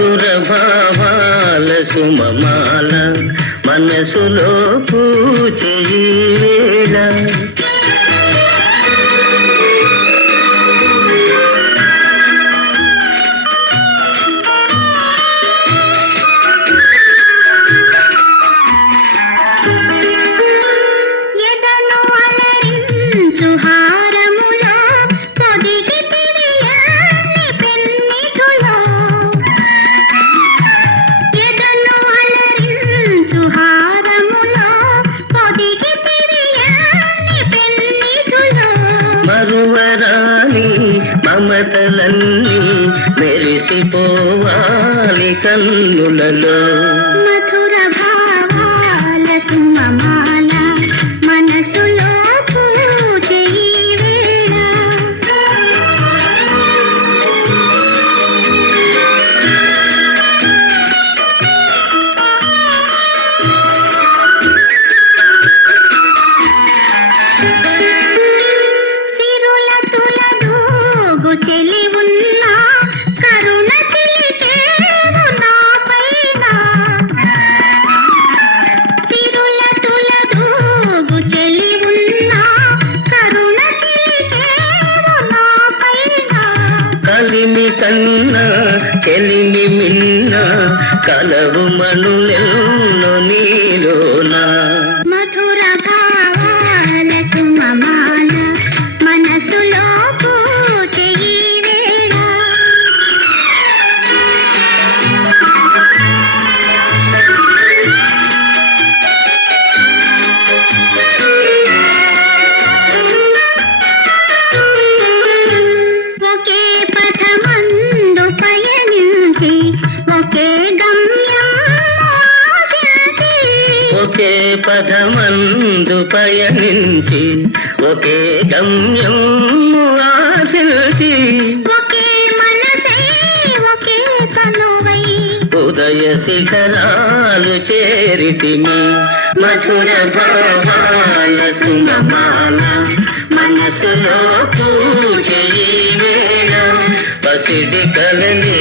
మధుర భావాల సుమమాల మనసులో పూచే ఈ వేళ మరువరాని మమతలన్నీ మెరిసిపోవాలి కన్నులలో మధుర భావాల సుమమాల మనసులో పూచే ఈ వేళ చెలి ఉన్నా కరుణ చిలికేవు నా పైన తిరుల తుల దూగు చెలి ఉన్నా కరుణ చిలికేవు నా పైన కలిమి కన్నా చెలిమి మిన్న కలవు మనులెల్లో నీలోనా మధుర భావాల సుమమాల మనసులో పూచే ఈ వేళ ఒకే పథమందు పయనించి ఒకే గమ్యం ఆశించి ఒకే పదమందు పయనించి ఒకే గమ్యం ఆశించి ఒకే మనసే ఒకే కనువై ఉదయ శిఖరాలు చేరితిమి మధుర భావాల సుమమాల మనసులో పూజ ఈ వేళ పసిడి కలలే